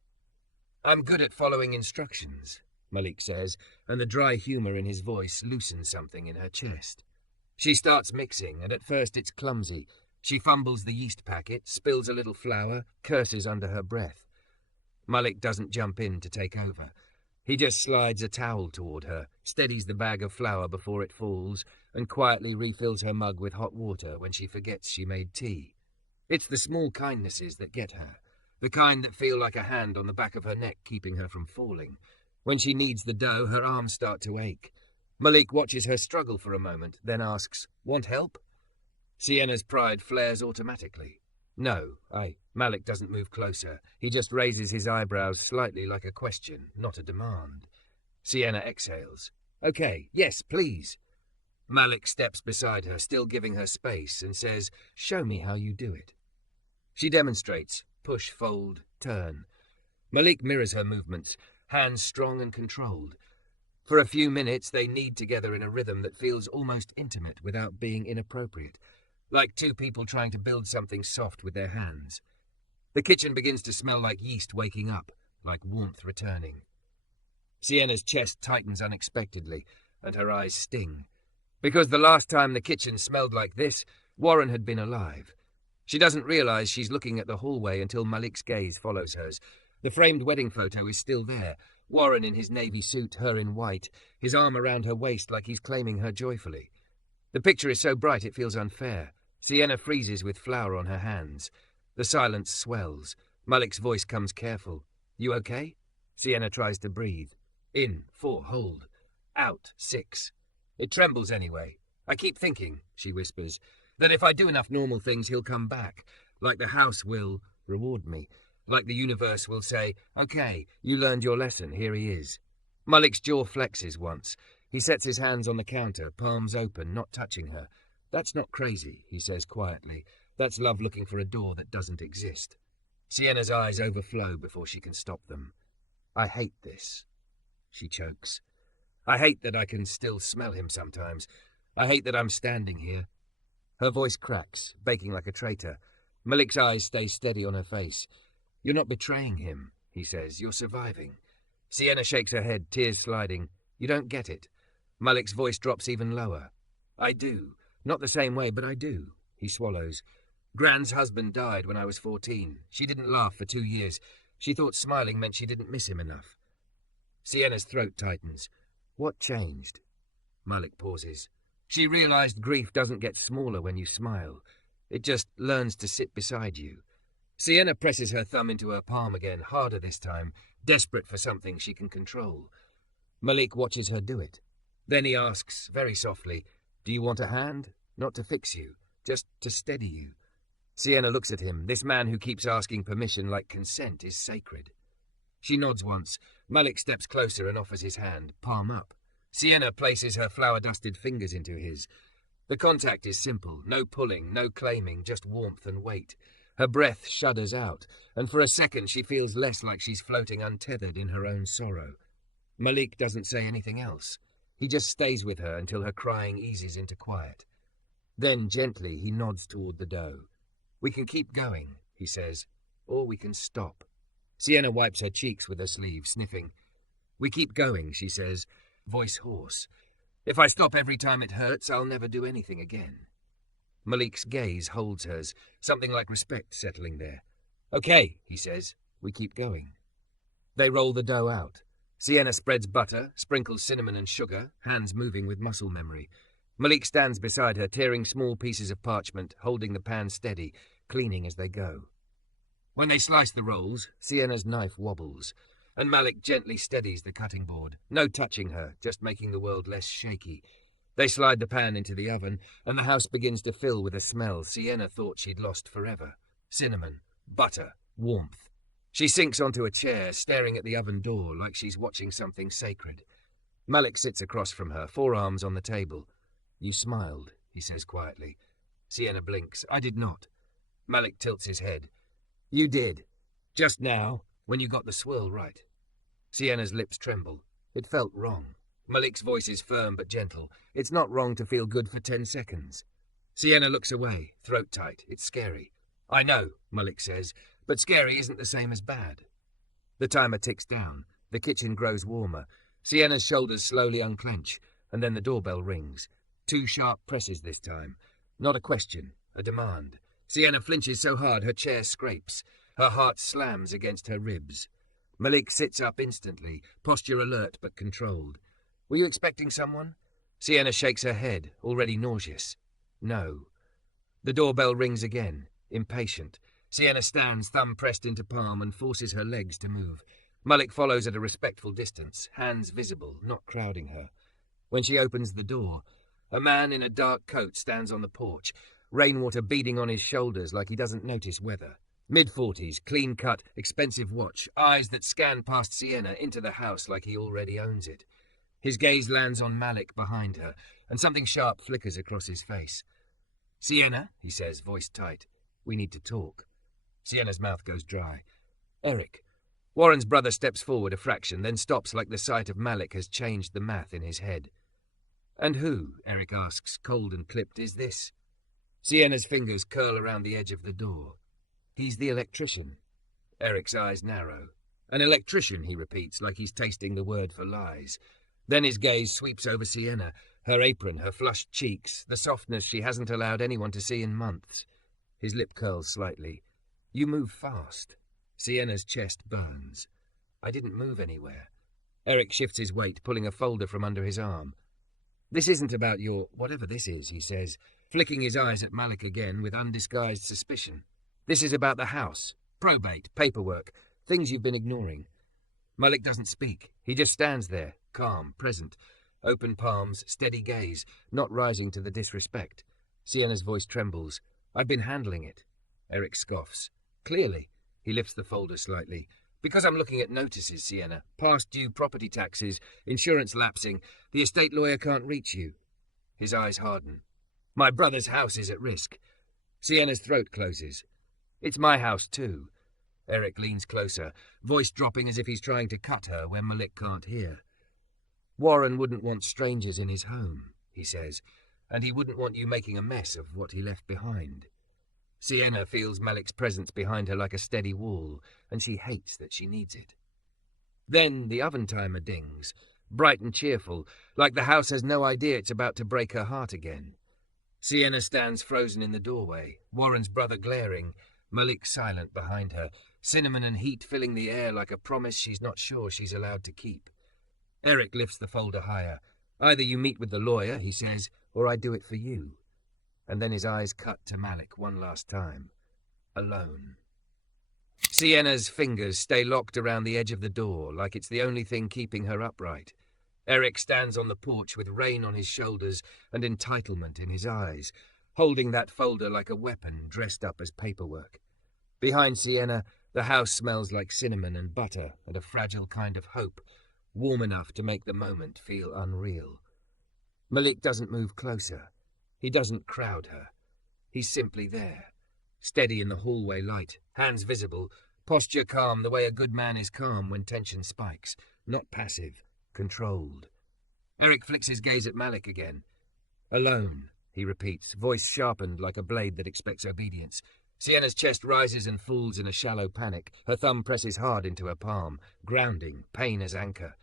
I'm good at following instructions, Malik says, and the dry humour in his voice loosens something in her chest. She starts mixing, and at first it's clumsy. She fumbles the yeast packet, spills a little flour, curses under her breath. Malik doesn't jump in to take over. He just slides a towel toward her, steadies the bag of flour before it falls, and quietly refills her mug with hot water when she forgets she made tea. It's the small kindnesses that get her, the kind that feel like a hand on the back of her neck keeping her from falling. When she kneads the dough, her arms start to ache. Malik watches her struggle for a moment, then asks, Want help? Sienna's pride flares automatically. No, Malik doesn't move closer. He just raises his eyebrows slightly like a question, not a demand. Sienna exhales. Okay, yes, please. Malik steps beside her, still giving her space, and says, Show me how you do it. She demonstrates. Push, fold, turn. Malik mirrors her movements, hands strong and controlled. For a few minutes they knead together in a rhythm that feels almost intimate without being inappropriate, like two people trying to build something soft with their hands. The kitchen begins to smell like yeast waking up, like warmth returning. Sienna's chest tightens unexpectedly, and her eyes sting. Because the last time the kitchen smelled like this, Warren had been alive. She doesn't realize she's looking at the hallway until Malik's gaze follows hers. The framed wedding photo is still there. Warren in his navy suit, her in white, his arm around her waist like he's claiming her joyfully. The picture is so bright it feels unfair. Sienna freezes with flour on her hands. The silence swells. Malik's voice comes careful. You okay? Sienna tries to breathe. In, 4, hold. Out, 6. It trembles anyway. I keep thinking, she whispers, that if I do enough normal things, he'll come back. Like the house will reward me. Like the universe will say, okay, you learned your lesson, here he is. Malik's jaw flexes once. He sets his hands on the counter, palms open, not touching her. That's not crazy, he says quietly. That's love looking for a door that doesn't exist. Sienna's eyes overflow before she can stop them. I hate this. She chokes. I hate that I can still smell him sometimes. I hate that I'm standing here. Her voice cracks, baking like a traitor. Malik's eyes stay steady on her face. You're not betraying him, he says. You're surviving. Sienna shakes her head, tears sliding. You don't get it. Malik's voice drops even lower. I do. Not the same way, but I do. He swallows. Gran's husband died when I was 14. She didn't laugh for 2 years. She thought smiling meant she didn't miss him enough. Sienna's throat tightens. What changed? Malik pauses. She realized grief doesn't get smaller when you smile. It just learns to sit beside you. Sienna presses her thumb into her palm again, harder this time, desperate for something she can control. Malik watches her do it. Then he asks, very softly, Do you want a hand? Not to fix you, just to steady you. Sienna looks at him. This man who keeps asking permission like consent is sacred. She nods once. Malik steps closer and offers his hand, palm up. Sienna places her flour-dusted fingers into his. The contact is simple, no pulling, no claiming, just warmth and weight. Her breath shudders out, and for a second she feels less like she's floating untethered in her own sorrow. Malik doesn't say anything else. He just stays with her until her crying eases into quiet. Then, gently, he nods toward the dough. We can keep going, he says, or we can stop. Sienna wipes her cheeks with her sleeve, sniffing. We keep going, she says, voice hoarse. If I stop every time it hurts, I'll never do anything again. Malik's gaze holds hers, something like respect settling there. Okay, he says, we keep going. They roll the dough out. Sienna spreads butter, sprinkles cinnamon and sugar, hands moving with muscle memory. Malik stands beside her, tearing small pieces of parchment, holding the pan steady, cleaning as they go. When they slice the rolls, Sienna's knife wobbles, and Malik gently steadies the cutting board, no touching her, just making the world less shaky. They slide the pan into the oven, and the house begins to fill with a smell Sienna thought she'd lost forever. Cinnamon, butter, warmth. She sinks onto a chair, staring at the oven door like she's watching something sacred. Malik sits across from her, forearms on the table. "You smiled," he says quietly. Sienna blinks. "I did not." Malik tilts his head. "You did. Just now, when you got the swirl right." Sienna's lips tremble. It felt wrong. Malik's voice is firm but gentle. It's not wrong to feel good for 10 seconds. Sienna looks away, throat tight. It's scary. "I know," Malik says, "but scary isn't the same as bad." The timer ticks down. The kitchen grows warmer. Sienna's shoulders slowly unclench, and then the doorbell rings. 2 sharp presses this time. Not a question, a demand. Sienna flinches so hard her chair scrapes. Her heart slams against her ribs. Malik sits up instantly, posture alert but controlled. "Were you expecting someone?" Sienna shakes her head, already nauseous. "No." The doorbell rings again, impatient. Sienna stands, thumb pressed into palm, and forces her legs to move. Malik follows at a respectful distance, hands visible, not crowding her. When she opens the door, a man in a dark coat stands on the porch, rainwater beading on his shoulders like he doesn't notice weather. Mid-40s, clean-cut, expensive watch, eyes that scan past Sienna into the house like he already owns it. His gaze lands on Malik behind her, and something sharp flickers across his face. "Sienna," he says, voice tight, "we need to talk." Sienna's mouth goes dry. "Eric." Warren's brother steps forward a fraction, then stops like the sight of Malik has changed the math in his head. "And who," Eric asks, cold and clipped, "is this?" Sienna's fingers curl around the edge of the door. "He's the electrician." Eric's eyes narrow. "An electrician," he repeats, like he's tasting the word for lies. Then his gaze sweeps over Sienna, her apron, her flushed cheeks, the softness she hasn't allowed anyone to see in months. His lip curls slightly. "You move fast." Sienna's chest burns. "I didn't move anywhere." Eric shifts his weight, pulling a folder from under his arm. "This isn't about your whatever this is," he says, flicking his eyes at Malik again with undisguised suspicion. "This is about the house. Probate, paperwork, things you've been ignoring." Malik doesn't speak. He just stands there, calm, present. Open palms, steady gaze, not rising to the disrespect. Sienna's voice trembles. "I've been handling it." Eric scoffs. "Clearly." He lifts the folder slightly. "Because I'm looking at notices, Sienna. Past due property taxes, insurance lapsing. The estate lawyer can't reach you." His eyes harden. "My brother's house is at risk." Sienna's throat closes. "It's my house too." Eric leans closer, voice dropping as if he's trying to cut her where Malik can't hear. "Warren wouldn't want strangers in his home," he says, "and he wouldn't want you making a mess of what he left behind." Sienna feels Malik's presence behind her like a steady wall, and she hates that she needs it. Then the oven timer dings, bright and cheerful, like the house has no idea it's about to break her heart again. Sienna stands frozen in the doorway, Warren's brother glaring, Malik silent behind her, cinnamon and heat filling the air like a promise she's not sure she's allowed to keep. Eric lifts the folder higher. "Either you meet with the lawyer," he says, "or I do it for you." And then his eyes cut to Malik one last time. Alone. Sienna's fingers stay locked around the edge of the door like it's the only thing keeping her upright. Eric stands on the porch with rain on his shoulders and entitlement in his eyes, holding that folder like a weapon dressed up as paperwork. Behind Sienna, the house smells like cinnamon and butter and a fragile kind of hope, warm enough to make the moment feel unreal. Malik doesn't move closer. He doesn't crowd her. He's simply there, steady in the hallway light, hands visible, posture calm the way a good man is calm when tension spikes, not passive, controlled. Eric flicks his gaze at Malik again. "Alone," he repeats, voice sharpened like a blade that expects obedience. Sienna's chest rises and falls in a shallow panic. Her thumb presses hard into her palm, grounding, pain as anchor.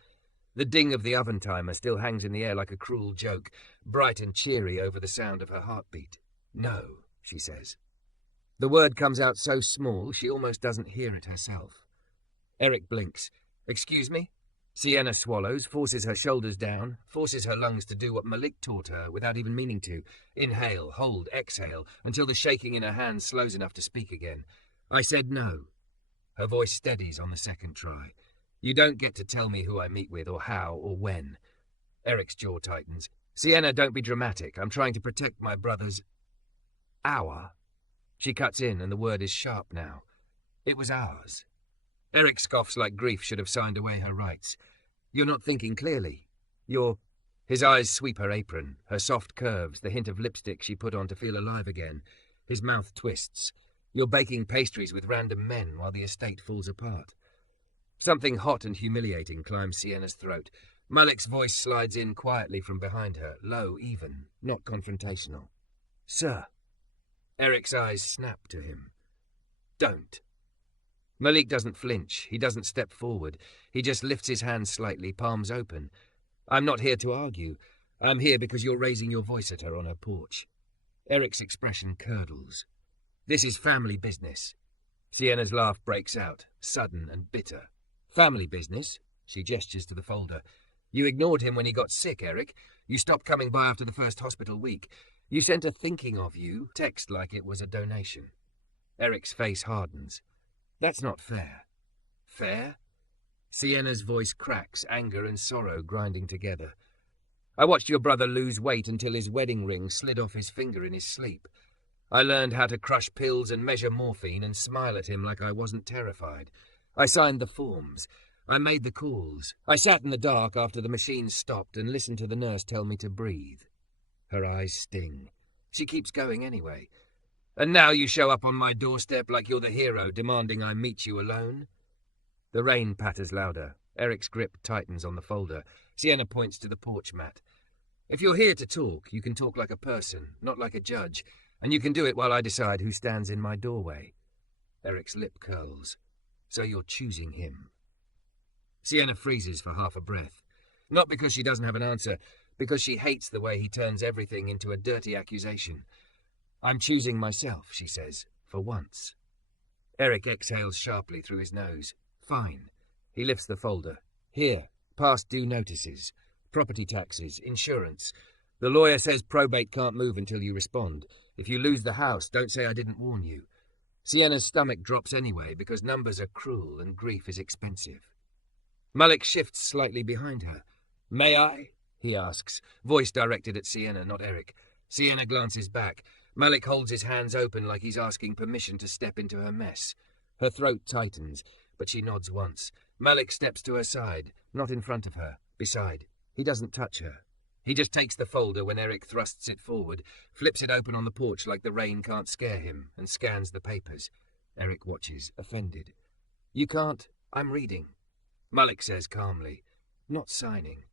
The ding of the oven timer still hangs in the air like a cruel joke, bright and cheery over the sound of her heartbeat. "No," she says. The word comes out so small she almost doesn't hear it herself. Eric blinks. "Excuse me?" Sienna swallows, forces her shoulders down, forces her lungs to do what Malik taught her without even meaning to. Inhale, hold, exhale, until the shaking in her hands slows enough to speak again. "I said no." Her voice steadies on the second try. "You don't get to tell me who I meet with or how or when." Eric's jaw tightens. "Sienna, don't be dramatic. I'm trying to protect my brother's..." "Our?" She cuts in and the word is sharp now. "It was ours." Eric scoffs like grief should have signed away her rights. You're not thinking clearly. You're... His eyes sweep her apron, her soft curves, the hint of lipstick she put on to feel alive again. His mouth twists. You're baking pastries with random men while the estate falls apart. Something hot and humiliating climbs Sienna's throat. Malik's voice slides in quietly from behind her, low even, not confrontational. Sir. Eric's eyes snap to him. Don't. Malik doesn't flinch. He doesn't step forward. He just lifts his hands slightly, palms open. I'm not here to argue. I'm here because you're raising your voice at her on her porch. Eric's expression curdles. This is family business. Sienna's laugh breaks out, sudden and bitter. Family business? She gestures to the folder. You ignored him when he got sick, Eric. You stopped coming by after the first hospital week. You sent a thinking of you text like it was a donation. Eric's face hardens. That's not fair. Fair? Sienna's voice cracks, anger and sorrow grinding together. I watched your brother lose weight until his wedding ring slid off his finger in his sleep. I learned how to crush pills and measure morphine and smile at him like I wasn't terrified. I signed the forms. I made the calls. I sat in the dark after the machines stopped and listened to the nurse tell me to breathe. Her eyes sting. She keeps going anyway. And now you show up on my doorstep like you're the hero, demanding I meet you alone? The rain patters louder. Eric's grip tightens on the folder. Sienna points to the porch mat. If you're here to talk, you can talk like a person, not like a judge, and you can do it while I decide who stands in my doorway. Eric's lip curls. So you're choosing him. Sienna freezes for half a breath. Not because she doesn't have an answer, because she hates the way he turns everything into a dirty accusation. I'm choosing myself, she says, for once. Eric exhales sharply through his nose. Fine. He lifts the folder. Here, past due notices, property taxes, insurance. The lawyer says probate can't move until you respond. If you lose the house, don't say I didn't warn you. Sienna's stomach drops anyway because numbers are cruel and grief is expensive. Malik shifts slightly behind her. May I? He asks, voice directed at Sienna, not Eric. Sienna glances back. Malik holds his hands open like he's asking permission to step into her mess. Her throat tightens, but she nods once. Malik steps to her side, not in front of her, beside. He doesn't touch her. He just takes the folder when Eric thrusts it forward, flips it open on the porch like the rain can't scare him, and scans the papers. Eric watches, offended. You can't. I'm reading. Malik says calmly. Not signing.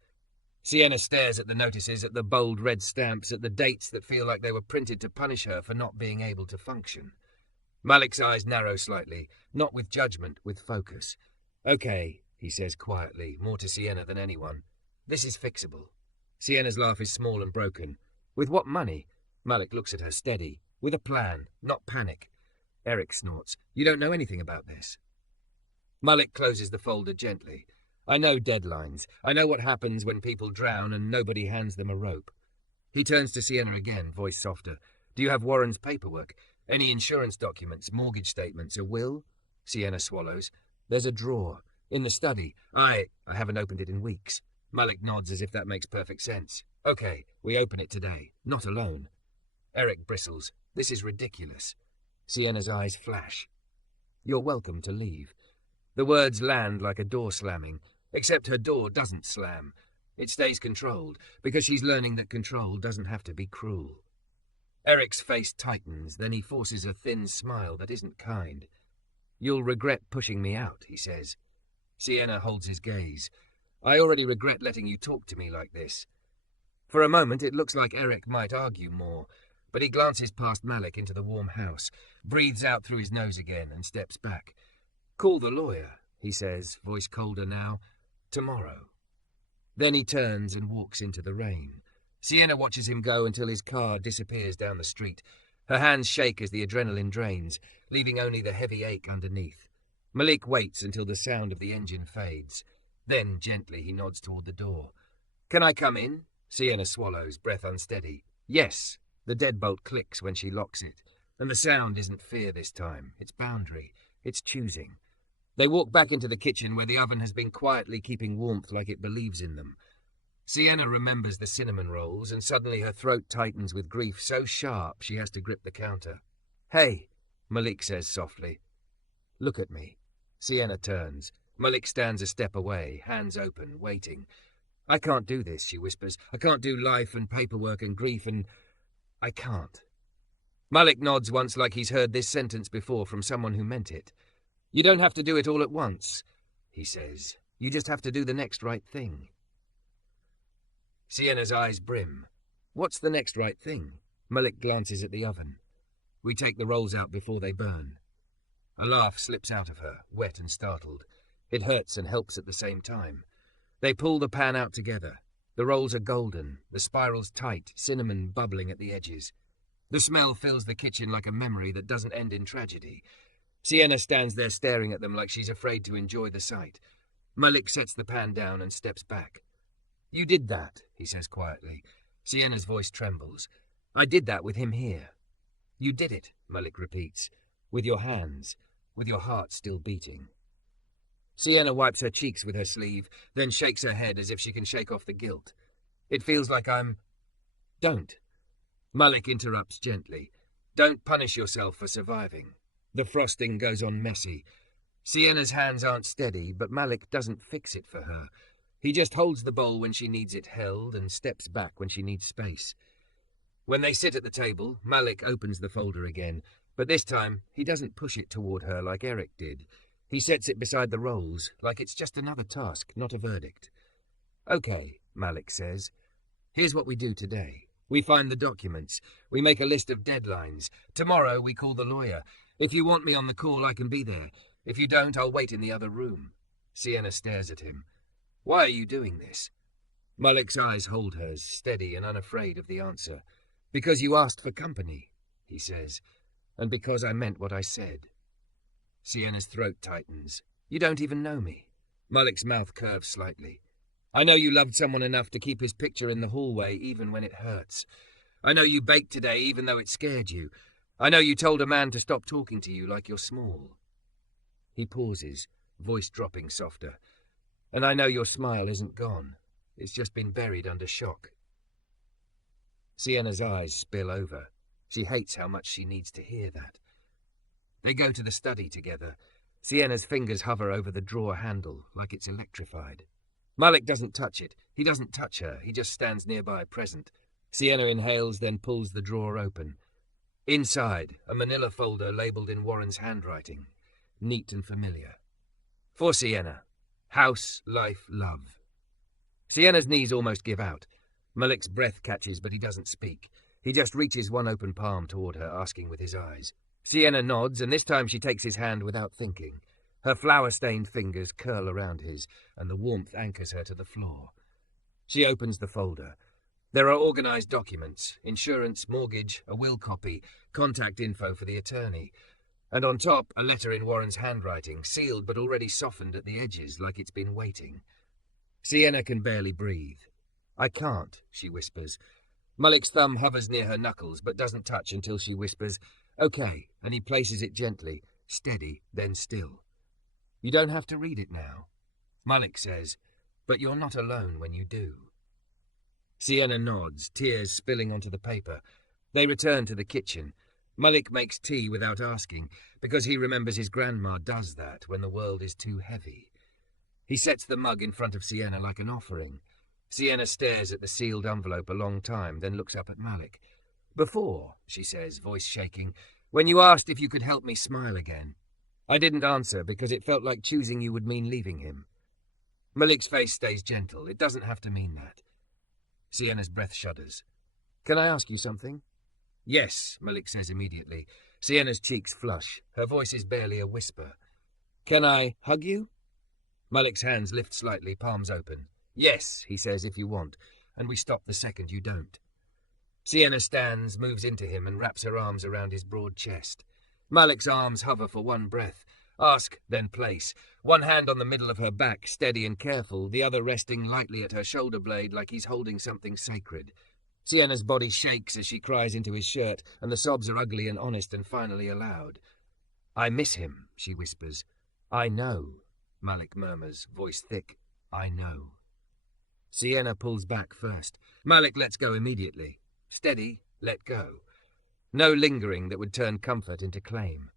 Sienna stares at the notices, at the bold red stamps, at the dates that feel like they were printed to punish her for not being able to function. Malik's eyes narrow slightly, not with judgment, with focus. Okay, he says quietly, more to Sienna than anyone. This is fixable. Sienna's laugh is small and broken. With what money? Malik looks at her steady. With a plan, not panic. Eric snorts. You don't know anything about this. Malik closes the folder gently. I know deadlines. I know what happens when people drown and nobody hands them a rope. He turns to Sienna again, voice softer. Do you have Warren's paperwork? Any insurance documents, mortgage statements, a will? Sienna swallows. There's a drawer. In the study. I haven't opened it in weeks. Malik nods as if that makes perfect sense. Okay, we open it today. Not alone. Eric bristles. This is ridiculous. Sienna's eyes flash. You're welcome to leave. The words land like a door slamming, except her door doesn't slam. It stays controlled, because she's learning that control doesn't have to be cruel. Eric's face tightens, then he forces a thin smile that isn't kind. You'll regret pushing me out, he says. Sienna holds his gaze. I already regret letting you talk to me like this. For a moment it looks like Eric might argue more, but he glances past Malik into the warm house, breathes out through his nose again and steps back. Call the lawyer, he says, voice colder now. Tomorrow. Then he turns and walks into the rain. Sienna watches him go until his car disappears down the street. Her hands shake as the adrenaline drains, leaving only the heavy ache underneath. Malik waits until the sound of the engine fades. Then, gently, he nods toward the door. Can I come in? Sienna swallows, breath unsteady. Yes. The deadbolt clicks when she locks it. And the sound isn't fear this time. It's boundary. It's choosing. They walk back into the kitchen where the oven has been quietly keeping warmth like it believes in them. Sienna remembers the cinnamon rolls, and suddenly her throat tightens with grief so sharp she has to grip the counter. Hey, Malik says softly. Look at me. Sienna turns. Malik stands a step away, hands open, waiting. I can't do this, she whispers. I can't do life and paperwork and grief and... I can't. Malik nods once like he's heard this sentence before from someone who meant it. You don't have to do it all at once, he says. You just have to do the next right thing. Sienna's eyes brim. What's the next right thing? Malik glances at the oven. We take the rolls out before they burn. A laugh slips out of her, wet and startled. It hurts and helps at the same time. They pull the pan out together. The rolls are golden, the spirals tight, cinnamon bubbling at the edges. The smell fills the kitchen like a memory that doesn't end in tragedy. Sienna stands there staring at them like she's afraid to enjoy the sight. Malik sets the pan down and steps back. You did that, he says quietly. Sienna's voice trembles. I did that with him here. You did it, Malik repeats. With your hands, with your heart still beating. Sienna wipes her cheeks with her sleeve, then shakes her head as if she can shake off the guilt. It feels like I'm... Don't. Malik interrupts gently. Don't punish yourself for surviving. The frosting goes on messy. Sienna's hands aren't steady, but Malik doesn't fix it for her. He just holds the bowl when she needs it held and steps back when she needs space. When they sit at the table, Malik opens the folder again, but this time he doesn't push it toward her like Eric did. He sets it beside the rolls, like it's just another task, not a verdict. Okay, Malik says. Here's what we do today. We find the documents. We make a list of deadlines. Tomorrow we call the lawyer. If you want me on the call, I can be there. If you don't, I'll wait in the other room. Sienna stares at him. Why are you doing this? Malik's eyes hold hers, steady and unafraid of the answer. Because you asked for company, he says, and because I meant what I said. Sienna's throat tightens. You don't even know me. Malik's mouth curves slightly. I know you loved someone enough to keep his picture in the hallway even when it hurts. I know you baked today even though it scared you. I know you told a man to stop talking to you like you're small. He pauses, voice dropping softer. And I know your smile isn't gone. It's just been buried under shock. Sienna's eyes spill over. She hates how much she needs to hear that. They go to the study together. Sienna's fingers hover over the drawer handle like it's electrified. Malik doesn't touch it. He doesn't touch her. He just stands nearby, present. Sienna inhales, then pulls the drawer open. Inside, a manila folder labelled in Warren's handwriting. Neat and familiar. For Sienna. House, life, love. Sienna's knees almost give out. Malik's breath catches, but he doesn't speak. He just reaches one open palm toward her, asking with his eyes. Sienna nods, and this time she takes his hand without thinking. Her flour-stained fingers curl around his, and the warmth anchors her to the floor. She opens the folder. There are organized documents, insurance, mortgage, a will copy, contact info for the attorney. And on top, a letter in Warren's handwriting, sealed but already softened at the edges like it's been waiting. Sienna can barely breathe. I can't, she whispers. Malik's thumb hovers near her knuckles but doesn't touch until she whispers, okay, and he places it gently, steady, then still. You don't have to read it now. Malik says, but you're not alone when you do. Sienna nods, tears spilling onto the paper. They return to the kitchen. Malik makes tea without asking, because he remembers his grandma does that when the world is too heavy. He sets the mug in front of Sienna like an offering. Sienna stares at the sealed envelope a long time, then looks up at Malik. Before, she says, voice shaking, when you asked if you could help me smile again. I didn't answer because it felt like choosing you would mean leaving him. Malik's face stays gentle. It doesn't have to mean that. Sienna's breath shudders. Can I ask you something? Yes, Malik says immediately. Sienna's cheeks flush. Her voice is barely a whisper. Can I hug you? Malik's hands lift slightly, palms open. Yes, he says, if you want, and we stop the second you don't. Sienna stands, moves into him, and wraps her arms around his broad chest. Malik's arms hover for one breath. Ask, then place. One hand on the middle of her back, steady and careful, the other resting lightly at her shoulder blade like he's holding something sacred. Sienna's body shakes as she cries into his shirt, and the sobs are ugly and honest and finally aloud. I miss him, she whispers. I know, Malik murmurs, voice thick. I know. Sienna pulls back first. Malik lets go immediately. Steady, let go. No lingering that would turn comfort into claim.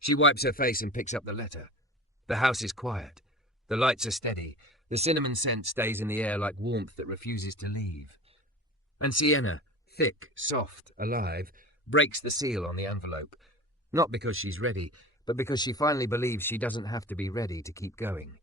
She wipes her face and picks up the letter. The house is quiet. The lights are steady. The cinnamon scent stays in the air like warmth that refuses to leave. And Sienna, thick, soft, alive, breaks the seal on the envelope. Not because she's ready, but because she finally believes she doesn't have to be ready to keep going.